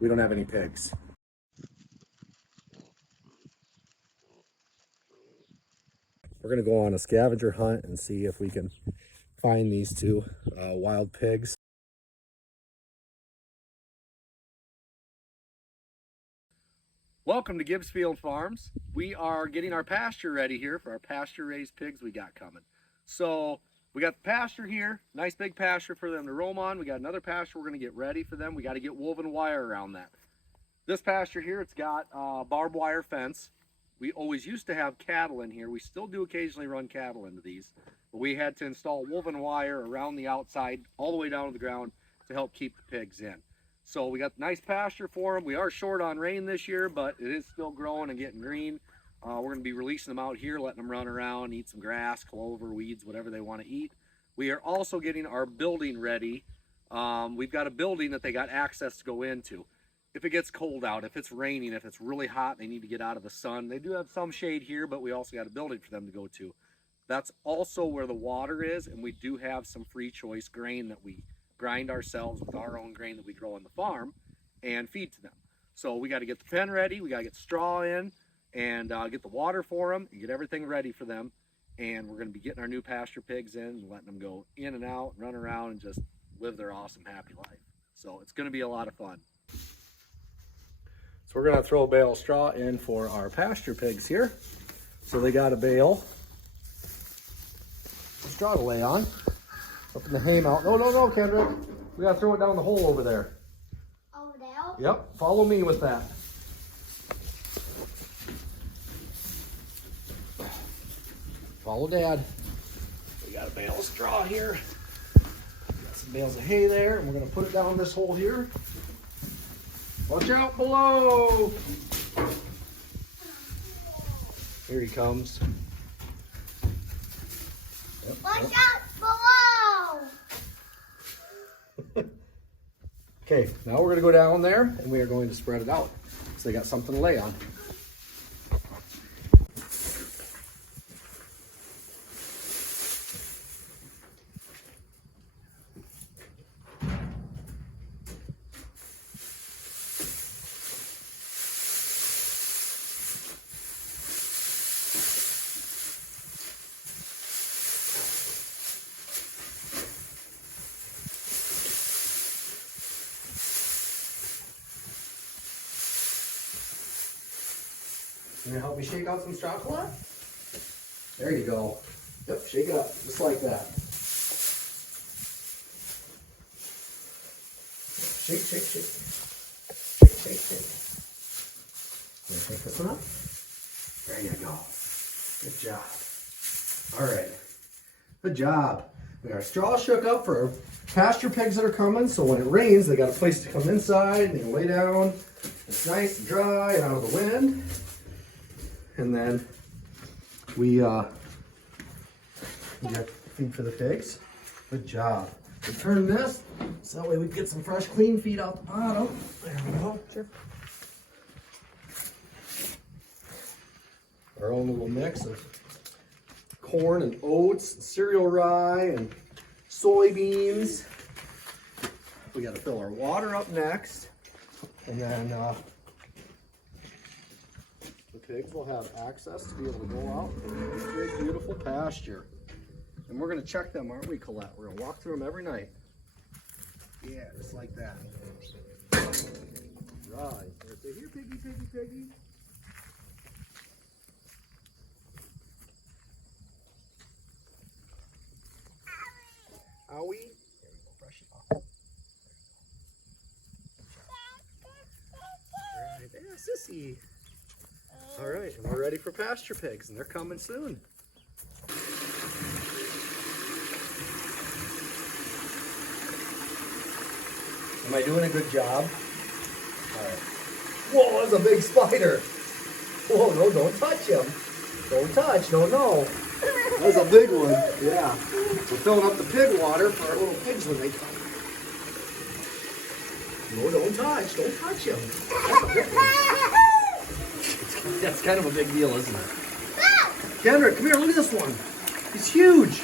we don't have any pigs. We're gonna go on a scavenger hunt and see if we can find these two wild pigs. Welcome to Gibbsfield Farms. We are getting our pasture ready here for our pasture-raised pigs we got coming. So we got the pasture here, nice big pasture for them to roam on. We got another pasture we're gonna get ready for them. We got to get woven wire around that. This pasture here, it's got barbed wire fence. We always used to have cattle in here. We still do occasionally run cattle into these, but we had to install woven wire around the outside all the way down to the ground to help keep the pigs in. So we got nice pasture for them. We are short on rain this year, but it is still growing and getting green. We're going to be releasing them out here, letting them run around, eat some grass, clover, weeds, whatever they want to eat. We are also getting our building ready. We've got a building that they got access to go into. If it gets cold out, if it's raining, if it's really hot, they need to get out of the sun. They do have some shade here, but we also got a building for them to go to. That's also where the water is, and we do have some free choice grain that we grind ourselves with our own grain that we grow on the farm and feed to them. So we got to get the pen ready, we got to get straw in, and get the water for them, and get everything ready for them. And we're going to be getting our new pasture pigs in and letting them go in and out, run around, and just live their awesome, happy life. So it's going to be a lot of fun. So we're going to throw a bale of straw in for our pasture pigs here. So they got a bale of straw to lay on. Up in the hay mound. No, Kendrick. We got to throw it down the hole over there. Over there? Yep, follow me with that. Follow Dad. We got a bale of straw here. Got some bales of hay there, and we're going to put it down this hole here. Watch out below. Here he comes. Yep, Watch yep. out below. Okay, now we're going to go down there and we are going to spread it out so they got something to lay on. Can you help me shake out some chocolate? There you go. Yep, shake it up, just like that. Shake, shake, shake. Shake, shake, shake. You want to shake this one up? There you go. Good job. All right. Good job. We got our straw shook up for our pasture pigs that are coming, so when it rains, they got a place to come inside, they can lay down. It's nice and dry and out of the wind. And then we got feed for the pigs. Good job. We turn this so that way we get some fresh, clean feed out the bottom. There we go. Sure. Our own little mix of corn and oats, and cereal rye, and soybeans. We got to fill our water up next, and then the pigs will have access to be able to go out in this big, beautiful pasture. And we're going to check them, aren't we, Colette? We're going to walk through them every night. Yeah, just like that. Right. Say, here, piggy, piggy, piggy. Owie. There we go, brush it off. All right, there, sissy. All right, and we're ready for pasture pigs, and they're coming soon. Am I doing a good job? All right. Whoa, that's a big spider. Whoa, no, don't touch him. Don't touch, no. That's a big one, yeah. We're filling up the pig water for our little pigs when they come. No, don't touch him. That's a big one. That's kind of a big deal, isn't it? Kendrick, come here, look at this one. He's huge.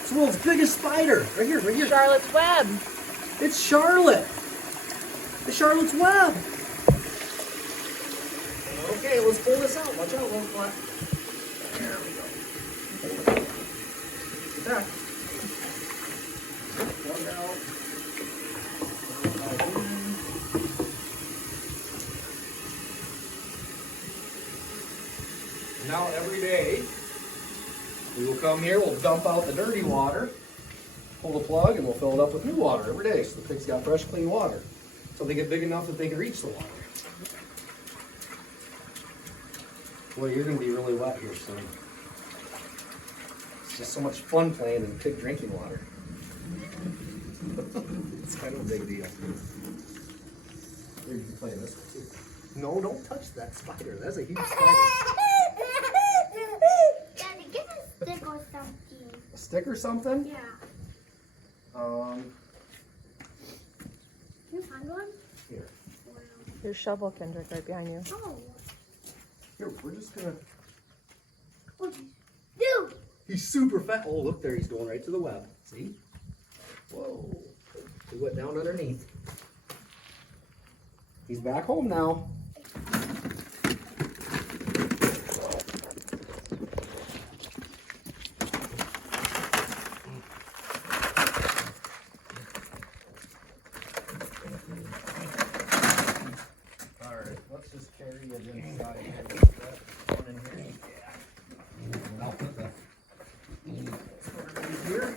It's the world's biggest spider. Right here. Charlotte's Web. It's Charlotte. The Charlotte's Web. Okay, let's pull this out. Watch out, little flat. There we go. Get that. Plug out. Now every day, we will come here, we'll dump out the dirty water, pull the plug, and we'll fill it up with new water every day. So the pigs got fresh, clean water. So they get big enough that they can reach the water. Boy, you're gonna be really wet here soon. It's just so much fun playing in pig drinking water. It's kind of a big deal. Here, you can play this one too. No, don't touch that spider. That's a huge spider. Daddy, give a stick or something. A stick or something? Yeah. Um, Can you find one? here. Wow. Your shovel, Kendrick, right behind you. Oh. Here, we're just gonna... What do? He's super fat. Oh, look there, he's going right to the web. See? Whoa. He went down underneath. He's back home now. Alright, let's just carry it inside here. One in here. Yeah. And I'll put the here.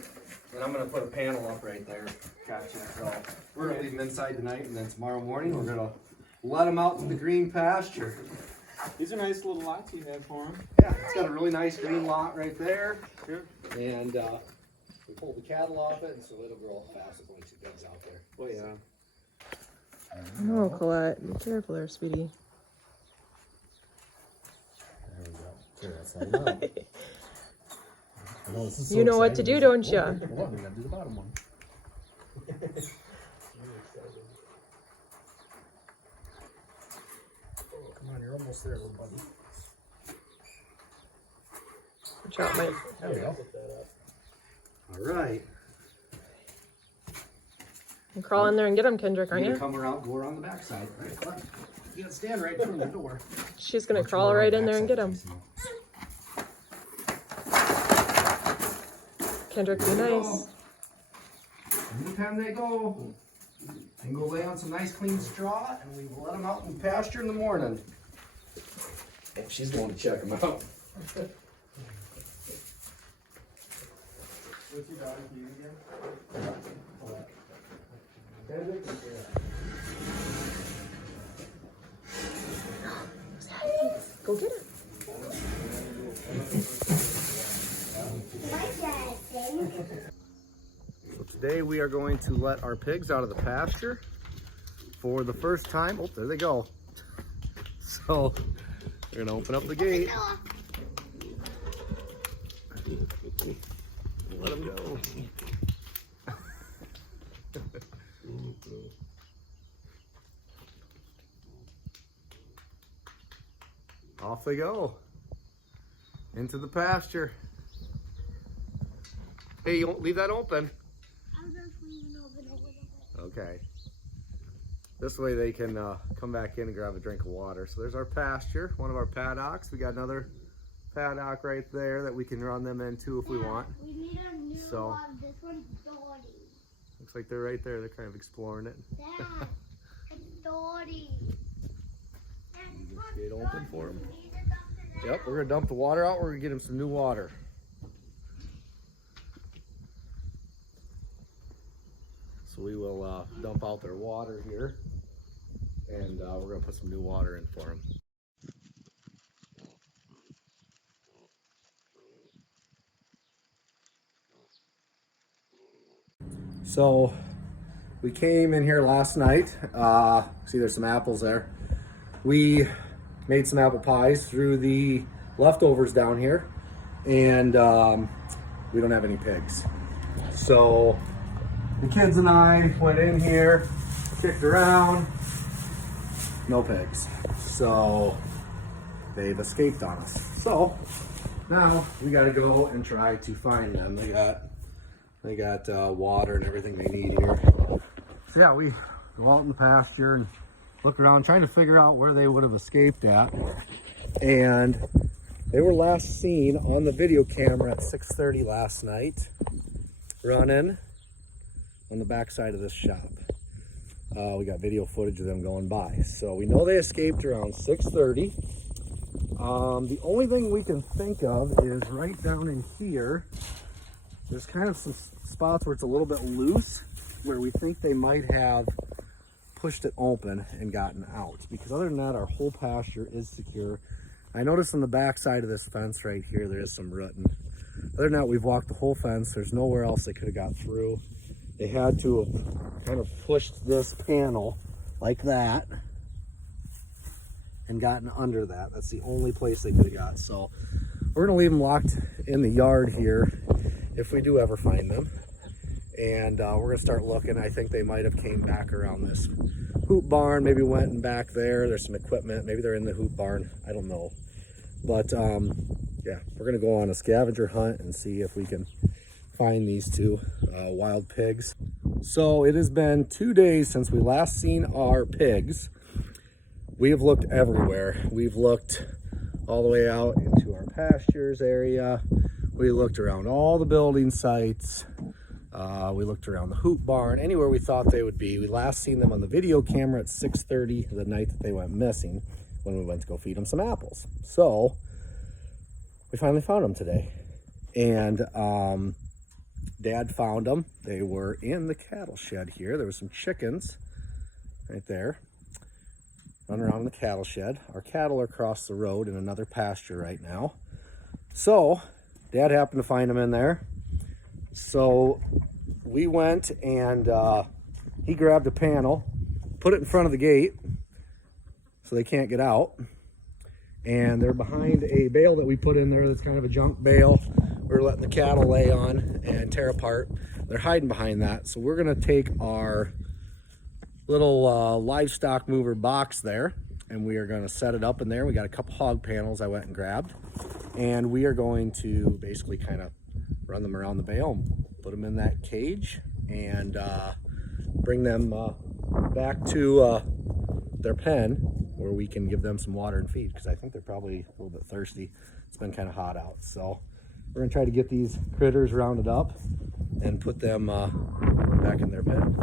And I'm gonna put a panel up right there. Gotcha. So we're gonna leave them inside tonight, and then tomorrow morning we're gonna let them out in the green pasture. These are nice little lots you have for them. Yeah, it's got a really nice green lot right there. Sure. And we pulled the cattle off it, and so it'll grow fast with only 2 pigs out there. Oh yeah. Oh, Colette, be careful there, sweetie. There we go. Here, that's not enough. I know, this is so You know what to exciting. do, don't you? Hold on, we gotta do the bottom one. Oh, come on, you're almost there, little buddy. Watch out, Mike. There we go. All right. You crawl in there and get him, Kendrick, aren't You're you? gonna come around, go around the backside. Right, come on. You gotta stand right in front of the door. She's gonna crawl right in there and get him. Kendrick, be nice. Anytime they go, they can go lay on some nice clean straw, and we will let them out in pasture in the morning. Oh, she's going to check them out. What's your daughter's name again? Go get her. So today we are going to let our pigs out of the pasture for the first time. Oh, there they go. So we're gonna open up the gate. Let them go. Off they go into the pasture. Hey, you won't leave that open. I'm just leaving open a little bit. Okay. This way they can come back in and grab a drink of water. So there's our pasture, one of our paddocks. We got another paddock right there that we can run them into if we want. We need a new one. This one's dirty. Looks like they're right there. They're kind of exploring it. Dad, it's dirty. Gate open for them. Yep, we're gonna dump the water out. We're gonna get them some new water. So we will dump out their water here, and we're gonna put some new water in for them. So we came in here last night. See, there's some apples there. We made some apple pies through the leftovers down here, and we don't have any pigs. So the kids and I went in here, kicked around, no pigs. So they've escaped on us. So now we gotta go and try to find them. They got water and everything they need here. So yeah, we go out in the pasture and look around, trying to figure out where they would have escaped at. And they were last seen on the video camera at 6:30 last night, running on the back side of this shop. We got video footage of them going by. So we know they escaped around 6:30. The only thing we can think of is right down in here. There's kind of some spots where it's a little bit loose, where we think they might have pushed it open and gotten out. Because other than that, our whole pasture is secure. I noticed on the back side of this fence right here, there is some rooting. Other than that, we've walked the whole fence. There's nowhere else they could have got through. They had to have kind of pushed this panel like that and gotten under that. That's the only place they could have got. So we're gonna leave them locked in the yard here if we do ever find them. And we're gonna start looking. I think they might have came back around this hoop barn, maybe went and back there. There's some equipment. Maybe they're in the hoop barn. I don't know. But yeah, we're gonna go on a scavenger hunt and see if we can find these two wild pigs. So it has been 2 days since we last seen our pigs. We have looked everywhere. We've looked all the way out into our pastures area. We looked around all the building sites. We looked around the hoop barn, anywhere we thought they would be. We last seen them on the video camera at 6:30 the night that they went missing, when we went to go feed them some apples. So we finally found them today. And Dad found them. They were in the cattle shed here. There were some chickens right there running around in the cattle shed. Our cattle are across the road in another pasture right now. So Dad happened to find them in there. So we went and he grabbed a panel, put it in front of the gate so they can't get out. And they're behind a bale that we put in there that's kind of a junk bale. We're letting the cattle lay on and tear apart. They're hiding behind that. So we're gonna take our little livestock mover box there and we are gonna set it up in there. We got a couple hog panels I went and grabbed. And we are going to basically kind of run them around the bale and put them in that cage and bring them back to their pen where we can give them some water and feed, because I think they're probably a little bit thirsty. It's been kind of hot out. So we're gonna try to get these critters rounded up and put them back in their pen.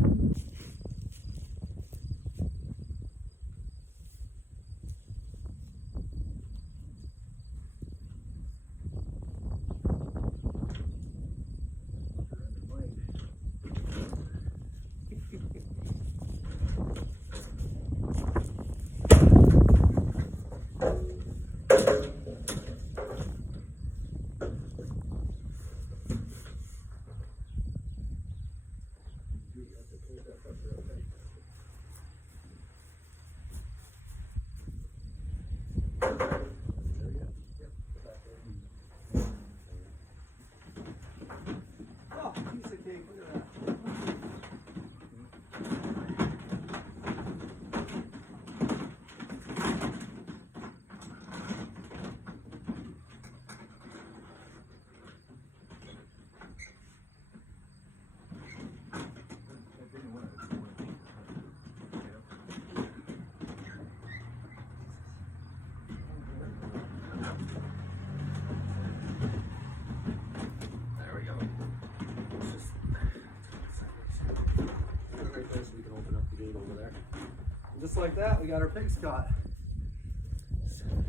Just like that, we got our pigs caught.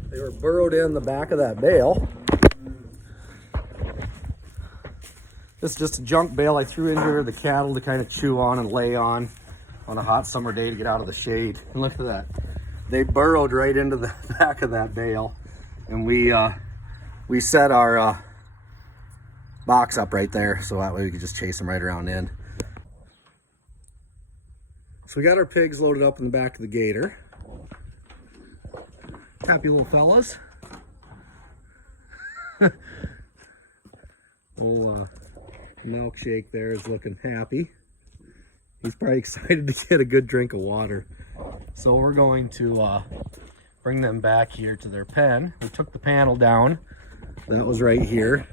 They were burrowed in the back of that bale. This is just a junk bale I threw in here the cattle to kind of chew on and lay on a hot summer day to get out of the shade. And look at that. They burrowed right into the back of that bale. And we set our box up right there so that way we could just chase them right around in. So we got our pigs loaded up in the back of the gator. Happy little fellas. Old milkshake there is looking happy. He's probably excited to get a good drink of water. So we're going to bring them back here to their pen. We took the panel down. That was right here.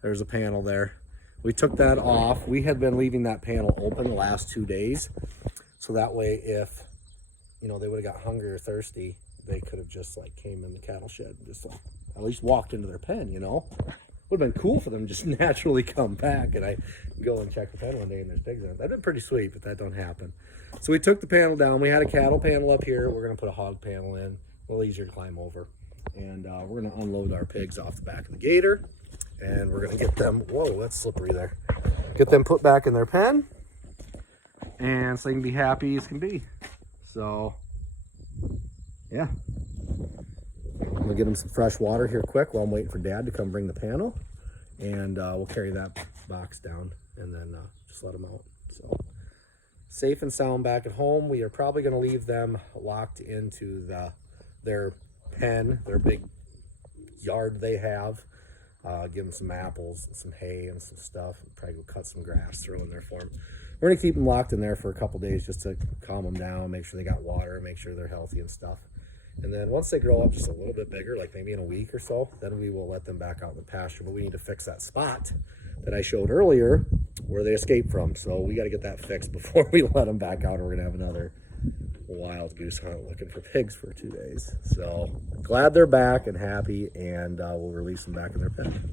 There's a panel there. We took that off. We had been leaving that panel open the last 2 days. So that way, if, you know, they would have got hungry or thirsty, they could have just like came in the cattle shed and just like at least walked into their pen, you know. Would have been cool for them to just naturally come back and I go and check the pen one day and there's pigs in it. That'd been pretty sweet, but that don't happen. So we took the panel down. We had a cattle panel up here. We're gonna put a hog panel in, a little easier to climb over. And we're gonna unload our pigs off the back of the gator and we're gonna get them, whoa, that's slippery there. Get them put back in their pen and so they can be happy as can be. So, yeah. I'm gonna get them some fresh water here quick while I'm waiting for Dad to come bring the panel. And we'll carry that box down and then just let them out. So, safe and sound back at home. We are probably gonna leave them locked into their pen, their big yard they have. Give them some apples and some hay and some stuff. Probably go cut some grass, throw in there for them. We're gonna keep them locked in there for a couple days just to calm them down, make sure they got water, make sure they're healthy and stuff. And then once they grow up just a little bit bigger, like maybe in a week or so, then we will let them back out in the pasture. But we need to fix that spot that I showed earlier where they escaped from. So we got to get that fixed before we let them back out, or we're gonna have another wild goose hunt looking for pigs for 2 days. So glad they're back and happy, and we'll release them back in their pen.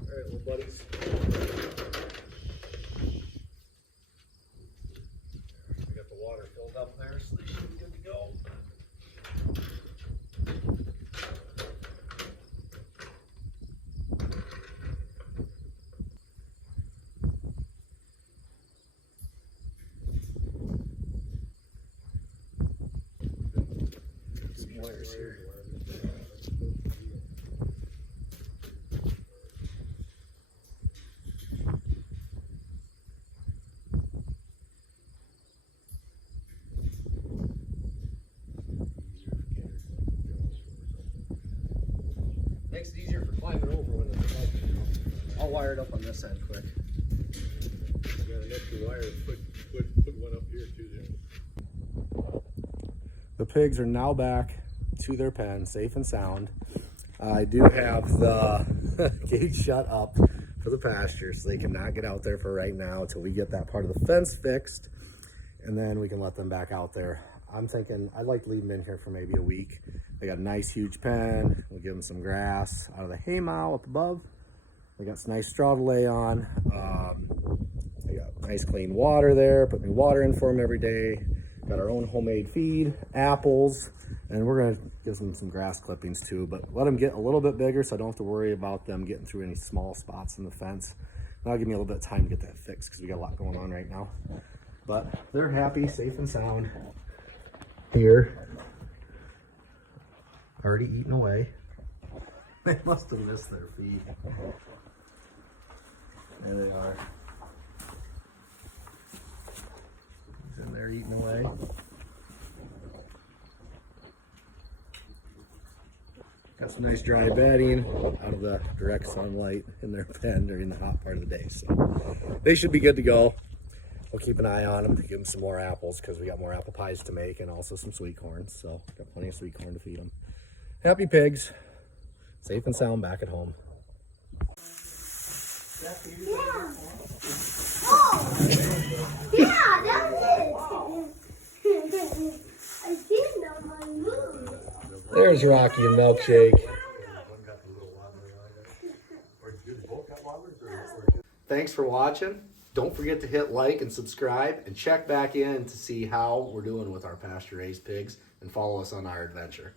All right, little buddies. Filled up there, so they should be good to go. Some wires here. Makes it easier for climbing over when it's like, I'll wire it up on this end quick. Yeah, the extra wire, put one up here too then. The pigs are now back to their pen, safe and sound. I do have the gate shut up for the pasture, so they cannot get out there for right now until we get that part of the fence fixed, and then we can let them back out there. I'm thinking I'd like to leave them in here for maybe a week. They got a nice huge pen. We'll give them some grass out of the hay mow up above. They got some nice straw to lay on. They got nice clean water there. Put new water in for them every day. Got our own homemade feed, apples, and we're gonna give them some grass clippings too, but let them get a little bit bigger so I don't have to worry about them getting through any small spots in the fence. That'll give me a little bit of time to get that fixed because we got a lot going on right now. But they're happy, safe and sound here. Already eating away. They must have missed their feed. There they are. He's in there eating away. Got some nice dry bedding out of the direct sunlight in their pen during the hot part of the day. So they should be good to go. We'll keep an eye on them to give them some more apples because we got more apple pies to make and also some sweet corn. So got plenty of sweet corn to feed them. Happy pigs, safe and sound back at home. Yeah. Oh! Yeah, that's it! I didn't know my move. There's Rocky and Milkshake. Thanks for watching. Don't forget to hit like and subscribe and check back in to see how we're doing with our pasture raised pigs and follow us on our adventure.